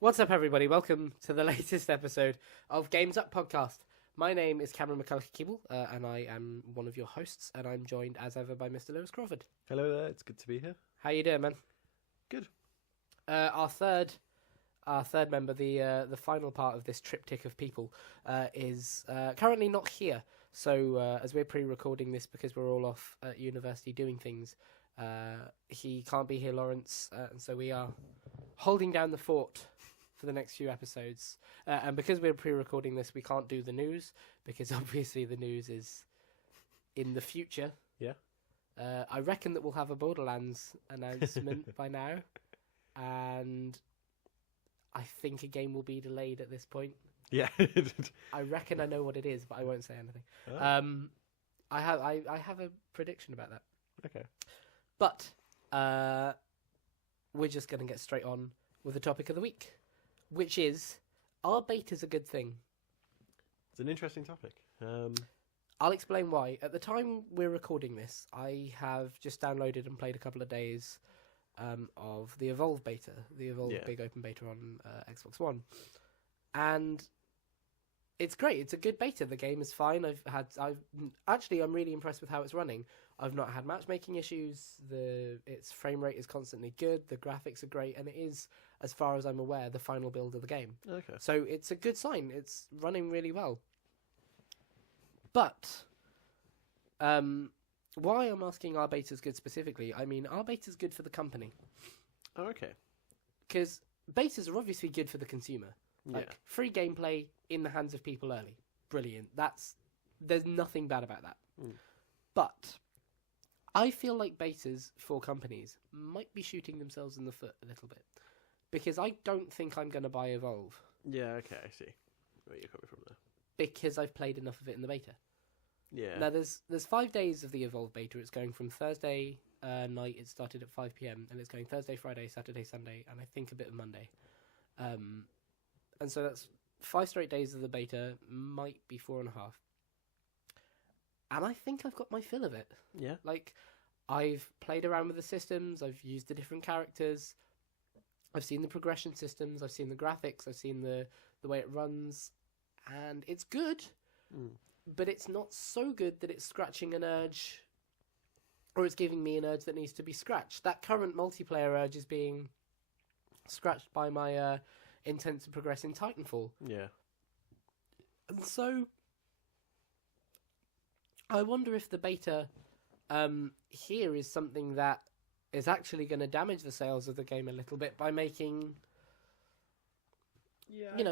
What's up, everybody? Welcome to the latest episode of Games Up Podcast. My name is Cameron McCulloch-Keeble, and I am one of your hosts, and I'm joined, as ever, by Mr. Lewis Crawford. Hello there, it's good to be here. How you doing, man? Good. Our third member, the final part of this triptych of people, is currently not here. So, as we're pre-recording this because we're all off at university doing things, he can't be here, Lawrence, and so we are holding down the fort for the next few episodes. And because we're pre-recording this, we can't do the news, because obviously the news is in the future. Yeah. I reckon that we'll have a Borderlands announcement by now, and I think a game will be delayed at this point. Yeah. I reckon I know what it is, but I won't say anything. Oh. I have a prediction about that. Okay. But we're just going to get straight on with the topic of the week, which is, are betas a good thing? It's an interesting topic. I'll explain why. At the time we're recording this, I have just downloaded and played a couple of days of the Evolve beta, the Evolve big open beta on Xbox One. And it's great. It's a good beta. The game is fine. I'm really impressed with how it's running. I've not had matchmaking issues. Its frame rate is constantly good. The graphics are great, and it is, as far as I'm aware, the final build of the game. Okay. So it's a good sign. It's running really well. But why I'm asking are betas good specifically? I mean, are betas good for the company? Oh, okay. Because betas are obviously good for the consumer. Like, free gameplay in the hands of people early. Brilliant. There's nothing bad about that. But I feel like betas for companies might be shooting themselves in the foot a little bit. Because I don't think I'm going to buy Evolve. Yeah, okay, I see where you're coming from there. Because I've played enough of it in the beta. Yeah. Now, there's 5 days of the Evolve beta. It's going from Thursday night, it started at 5 p.m, and it's going Thursday, Friday, Saturday, Sunday, and I think a bit of Monday. And so that's 5 straight days of the beta, might be 4.5. And I think I've got my fill of it. Yeah. Like, I've played around with the systems, I've used the different characters, I've seen the progression systems, I've seen the graphics, I've seen the way it runs, and it's good, but it's not so good that it's scratching an urge, or it's giving me an urge that needs to be scratched. That current multiplayer urge is being scratched by my intent to progress in Titanfall. Yeah. And so I wonder if the beta here is something that is actually going to damage the sales of the game a little bit by making,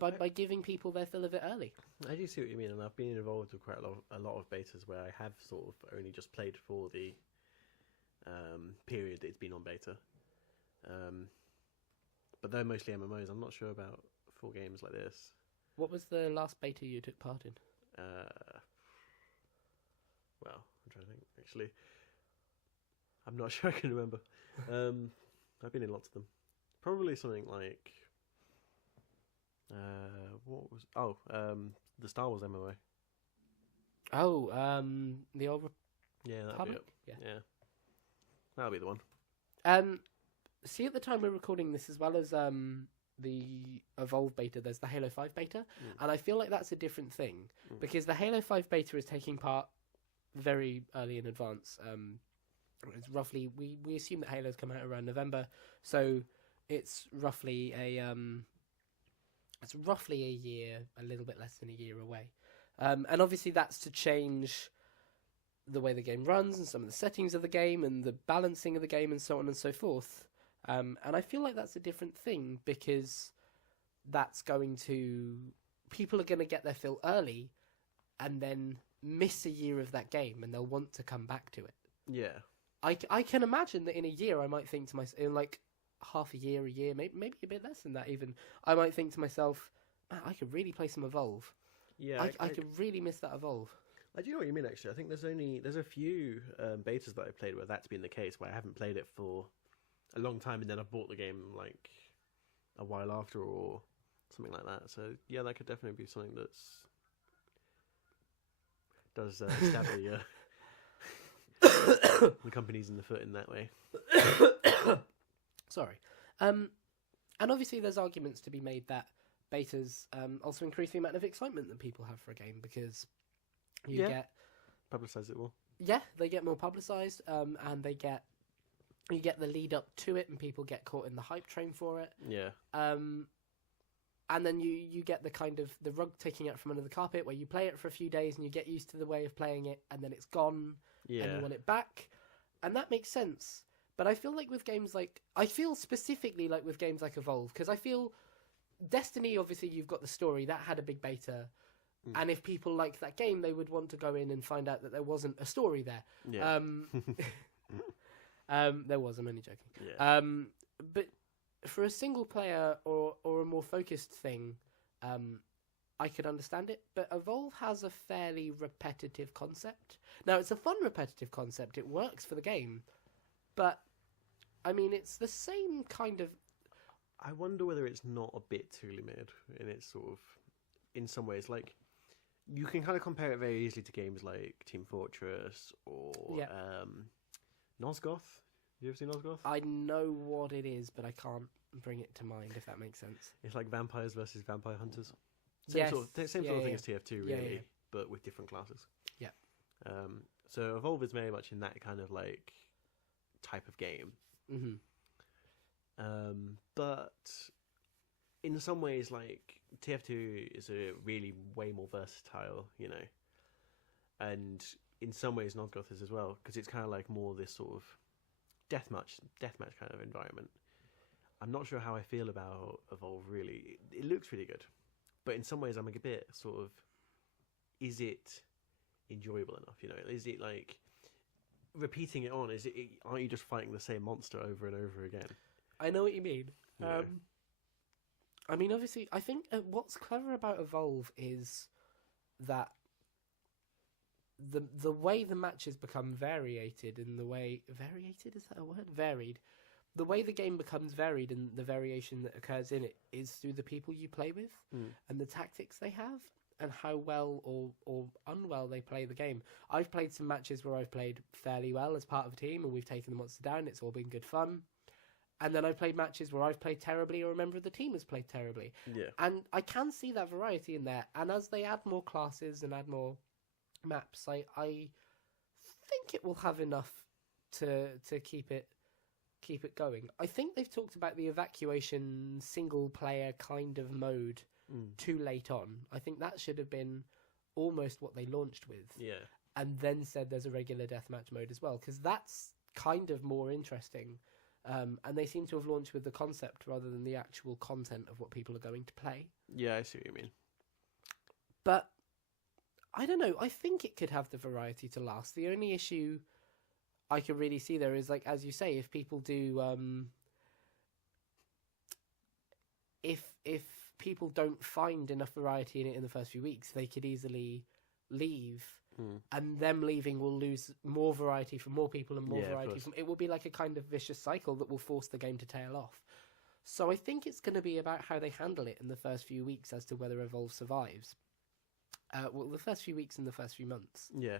by giving people their fill of it early. I do see what you mean, and I've been involved with quite a lot of betas where I have sort of only just played for the period that it's been on beta. But they're mostly MMOs. I'm not sure about full games like this. What was the last beta you took part in? Well, I'm trying to think. Actually, I'm not sure I can remember. I've been in lots of them. Probably something like the Star Wars MMO. Oh, the old Yeah, that'll Republic? be it. Yeah, that'll be the one. See, at the time we're recording this, as well as the Evolve beta, there's the Halo 5 beta, and I feel like that's a different thing, because the Halo 5 beta is taking part very early in advance. It's roughly, we assume that Halo's come out around November, so it's roughly a year, a little bit less than a year away. And obviously that's to change the way the game runs and some of the settings of the game and the balancing of the game and so on and so forth. And I feel like that's a different thing, because people are going to get their fill early and then miss a year of that game, and they'll want to come back to it. Yeah. I can imagine that in a year I might think to myself, in like half a year, maybe a bit less than that even, I might think to myself, man, I could really play some Evolve. Yeah. I could really miss that Evolve. I do know what you mean, actually. I think there's a few betas that I played where that's been the case, where I haven't played it for a long time and then I've bought the game like a while after or something like that. So yeah, that could definitely be something does stab the companies in the foot in that way. Sorry. And obviously there's arguments to be made that betas also increase the amount of excitement that people have for a game, because you get... Publicise it all. Yeah, they get more publicised, and you get the lead up to it, and people get caught in the hype train for it. Yeah. And then you get the kind of the rug taking out from under the carpet, where you play it for a few days and you get used to the way of playing it, and then it's gone, and you want it back, and that makes sense. But I feel like with games like... I feel specifically like with games like Evolve, because I feel Destiny, obviously you've got the story, that had a big beta, and if people liked that game, they would want to go in and find out that there wasn't a story there. Yeah. There was, I'm only joking. Yeah. But for a single player or a more focused thing, I could understand it. But Evolve has a fairly repetitive concept. Now, it's a fun repetitive concept. It works for the game. But, I mean, it's the same kind of... I wonder whether it's not a bit too limited in its sort of... In some ways, like... You can kind of compare it very easily to games like Team Fortress or Nosgoth. You ever seen Nosgoth? I know what it is, but I can't bring it to mind, if that makes sense. It's like vampires versus vampire hunters. Same sort of thing as TF2, really, but with different classes. Yeah. So Evolve is very much in that kind of like type of game. Mm-hmm. But in some ways, like TF2 is a really way more versatile, you know, and in some ways Nosgoth is as well, because it's kind of like more this sort of deathmatch kind of environment. I'm not sure how I feel about Evolve, really. It looks really good, but in some ways I'm a bit sort of, is it enjoyable enough, you know? Is it like repeating it on? Aren't you just fighting the same monster over and over again? I know what you mean. Yeah. I mean, obviously, I think what's clever about Evolve is that the way the matches become variated, and the way... Variated? Is that a word? Varied. The way the game becomes varied and the variation that occurs in it is through the people you play with and the tactics they have and how well or unwell they play the game. I've played some matches where I've played fairly well as part of a team and we've taken the monster down. It's all been good fun. And then I've played matches where I've played terribly or a member of the team has played terribly. Yeah. And I can see that variety in there. And as they add more classes and add more maps, I think it will have enough to keep it going. I think they've talked about the evacuation single player kind of mode too late on. I think that should have been almost what they launched with. Yeah. And then said there's a regular deathmatch mode as well, because that's kind of more interesting. And they seem to have launched with the concept rather than the actual content of what people are going to play. Yeah, I see what you mean. But I don't know. I think it could have the variety to last. The only issue I can really see there is, like, as you say, if people do... If people don't find enough variety in it in the first few weeks, they could easily leave. And them leaving will lose more variety from more people and more variety from... It will be like a kind of vicious cycle that will force the game to tail off. So I think it's going to be about how they handle it in the first few weeks as to whether Evolve survives. Well, the first few weeks and the first few months. Yeah.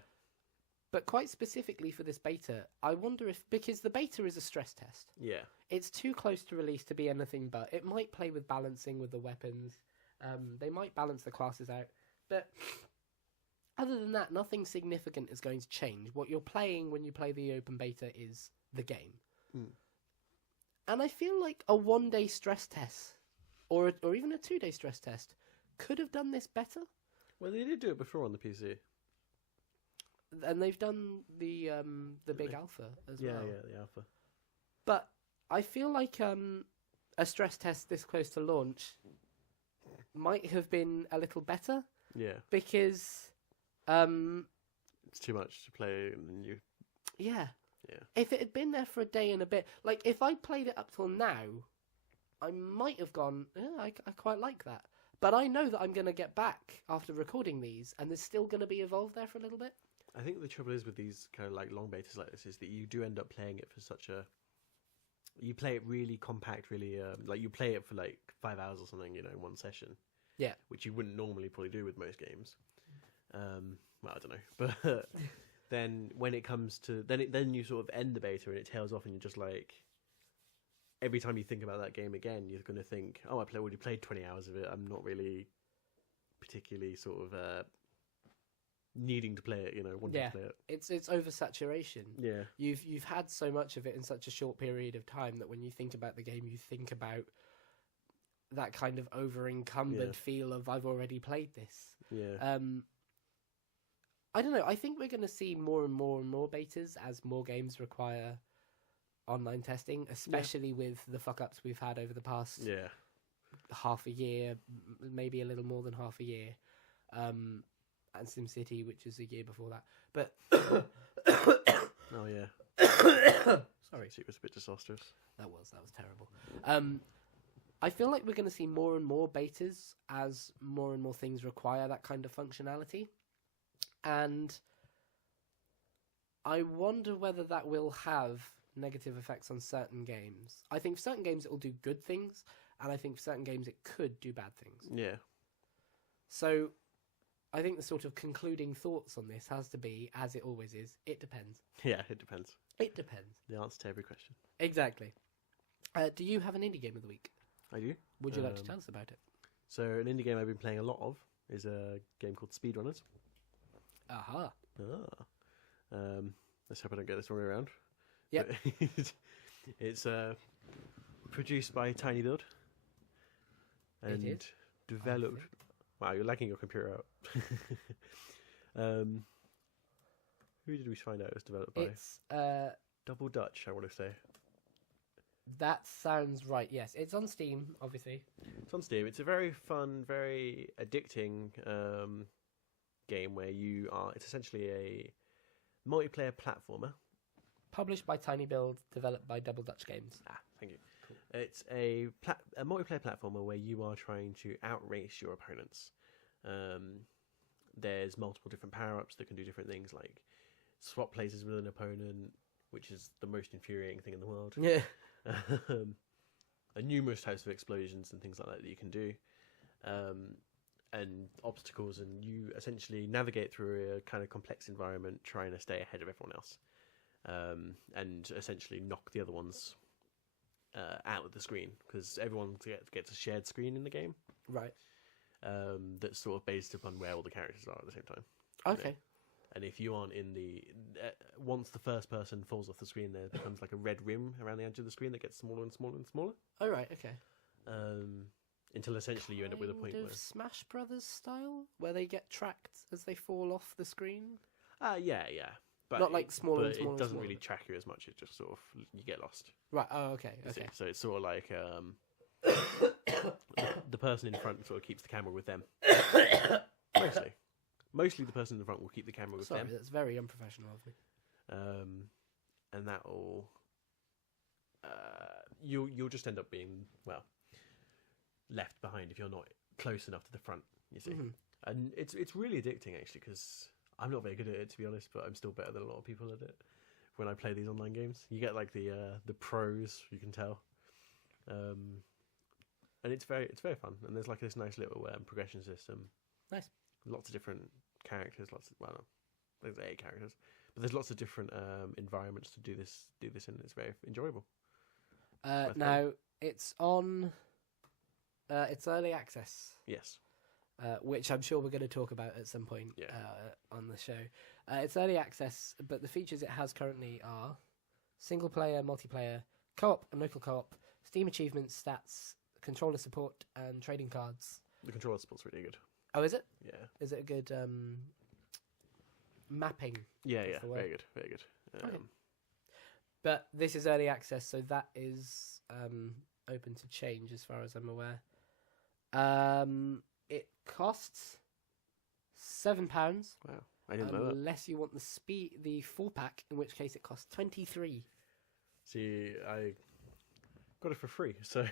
But quite specifically for this beta, I wonder if... Because the beta is a stress test. Yeah. It's too close to release to be anything but. It might play with balancing with the weapons. They might balance the classes out. But... Other than that, nothing significant is going to change. What you're playing when you play the open beta is the game. And I feel like a 1-day stress test, or even a 2-day stress test, could have done this better. Well, they did do it before on the PC. And they've done the big alpha as well. Yeah, the alpha. But I feel like a stress test this close to launch might have been a little better. Yeah. Because... it's too much to play and you... Yeah. Yeah. If it had been there for a day and a bit... Like, if I played it up till now, I might have gone, I quite like that. But I know that I'm going to get back after recording these, and there's still going to be Evolve there for a little bit. I think the trouble is with these kind of like long betas like this is that you do end up playing it for such a... You play it really compact, really... like, you play it for like 5 hours or something, you know, in one session. Yeah. Which you wouldn't normally probably do with most games. Well, I don't know, but then when it comes to then you sort of end the beta and it tails off and you're just like every time you think about that game again, you're going to think, oh, I already played 20 hours of it. I'm not really particularly sort of needing to play it, wanting to play it. It's oversaturation. Yeah. You've had so much of it in such a short period of time that when you think about the game, you think about that kind of over-encumbered feel of, I've already played this. Yeah. I don't know. I think we're going to see more and more and more betas as more games require online testing, especially with the fuck-ups we've had over the past half a year, maybe a little more than half a year. And SimCity, which is a year before that. But oh yeah, sorry, it was a bit disastrous. That was terrible. I feel like we're going to see more and more betas as more and more things require that kind of functionality, and I wonder whether that will have negative effects on certain games. I think for certain games it will do good things, and I think for certain games it could do bad things. Yeah. So I think the sort of concluding thoughts on this has to be, as it always is, it depends. Yeah, it depends. It depends. The answer to every question. Exactly. Do you have an indie game of the week? I do. Would you like to tell us about it? So an indie game I've been playing a lot of is a game called Speedrunners. Aha. Let's hope I don't get this wrong around. Yep. It's produced by Tiny Build and developed. Wow, you're lagging your computer out. Who did we find out it was developed by? It's Double Dutch, I want to say. That sounds right. Yes, it's on Steam, obviously. It's on Steam. It's a very fun, very addicting game where you are. It's essentially a multiplayer platformer. Published by Tiny Build, developed by Double Dutch Games. Thank you. Cool. It's a multiplayer platformer where you are trying to outrace your opponents. There's multiple different power-ups that can do different things, like swap places with an opponent, which is the most infuriating thing in the world. Yeah. And numerous types of explosions and things like that you can do. And obstacles, and you essentially navigate through a kind of complex environment trying to stay ahead of everyone else. And essentially knock the other ones out of the screen, because everyone gets a shared screen in the game. Right. That's sort of based upon where all the characters are at the same time. Okay. And if you aren't in the... once the first person falls off the screen, there becomes like a red rim around the edge of the screen that gets smaller and smaller and smaller. Oh, right, okay. Until essentially you end up with a point where... Smash Brothers style? Where they get tracked as they fall off the screen? Yeah. But not like smaller and smaller. It doesn't really track you as much. It just sort of... You get lost. Right, oh, okay. So it's sort of like... the person in front sort of keeps the camera with them. Mostly the person in the front will keep the camera with them. Sorry, that's very unprofessional of me. And that will... You'll just end up being, left behind if you're not close enough to the front, you see. Mm-hmm. And it's really addicting, actually, because I'm not very good at it, to be honest, but I'm still better than a lot of people at it when I play these online games. You get, like, the pros, you can tell. And it's very fun. And there's, like, this nice little progression system. Nice. Lots of different characters, there's 8 characters, but there's lots of different environments to do this in. It's very enjoyable. Now it's on. It's early access. Yes. Which I'm sure we're going to talk about at some point on the show. It's early access, but the features it has currently are single player, multiplayer, co-op and local co-op, Steam achievements, stats, controller support, and trading cards. The controller support's really good. Oh, is it? Yeah. Is it a good mapping? Yeah, very good. Okay. But this is early access, so that is open to change as far as I'm aware. It costs £7. Wow, I didn't know that. Unless you want the 4-pack, in which case it costs £23. See, I got it for free, so...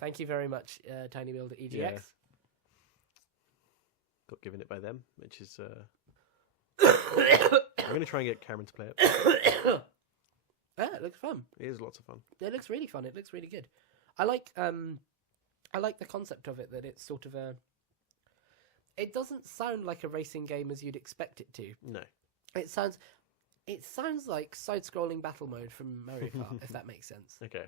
Thank you very much, Tiny Build at EGX. Yeah. Got given it by them, which is... I'm going to try and get Cameron to play it. Yeah, it looks fun. It is lots of fun. It looks really fun. It looks really good. I like the concept of it, that it's sort of a... It doesn't sound like a racing game as you'd expect it to. No. It sounds like side-scrolling battle mode from Mario Kart, if that makes sense. Okay.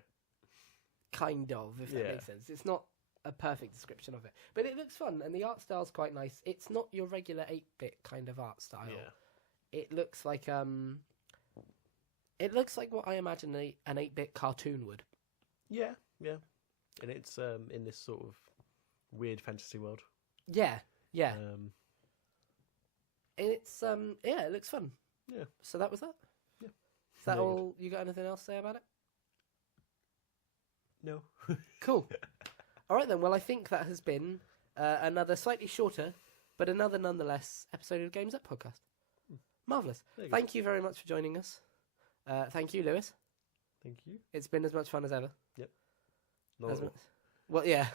kind of, if that makes sense. It's not a perfect description of it, but it looks fun, and the art style's quite nice. It's not your regular 8-bit kind of art style. Yeah. It looks like what I imagine an 8-bit cartoon would. Yeah, yeah, and it's in this sort of weird fantasy world. Yeah, yeah. It's it looks fun. Yeah. So that was that. Yeah. Is that all? You got anything else to say about it? No. Cool. All right then. Well, I think that has been another slightly shorter, but another nonetheless episode of Games Up podcast. Marvelous. Thank you very much for joining us. Thank you, Lewis. Thank you. It's been as much fun as ever. Yep. Well, yeah.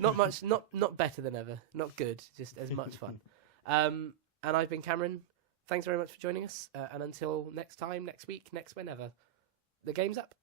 Not much. Not better than ever. Not good. Just as much fun. And I've been Cameron. Thanks very much for joining us. And until next time, next week, next whenever, the game's up.